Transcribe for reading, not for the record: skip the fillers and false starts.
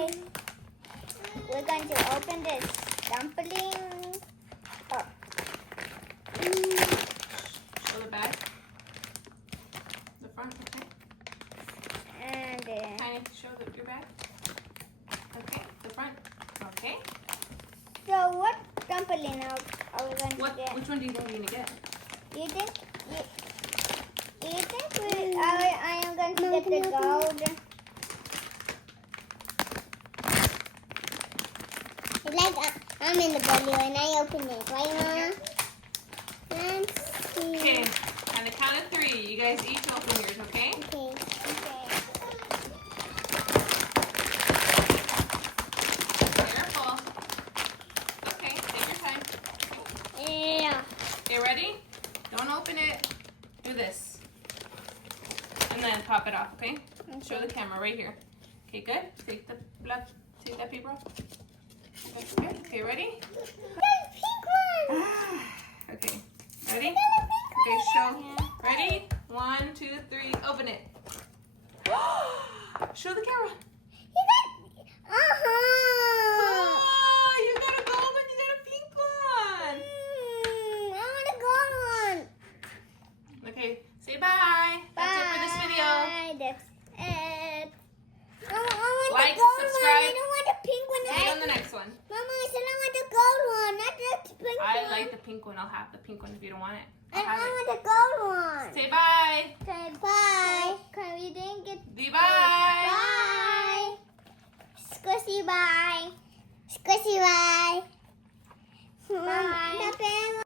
Okay. We're going to open this dumpling up. Show the back. The front, okay. And Tiny, show your back. Okay, the front. Okay. so what dumpling are we going to get? Which one do you think you're gonna get? You think I am going to get the gold? Like I'm in the belly when I open it, right, Mom? Let's see. Okay, on the count of 3, you guys each open yours, okay? Okay. Careful. Okay, take your time. Yeah. Okay, ready? Don't open it. Do this. And then pop it off, okay? Show the camera right here. Okay, good. Take that paper off. Okay, good. Okay, ready? There's pink one. Okay, ready? Okay, show. Ready? 1, 2, 3, open it. Show the camera. Oh, you got a gold one, you got a pink one. I want a gold one. Okay, say bye. That's it for this video. Bye. That's it. I want Like, the gold subscribe. one. I don't want the pink one. See you on the next one. Mama, I said I want the gold one, not the pink one. I like the pink one. I'll have the pink one if you don't want it. I'll I have it. want the gold one. Say bye. Okay, Bye. can we didn't get Say bye. Bye. squishy bye. Squishy bye. Bye. Mom,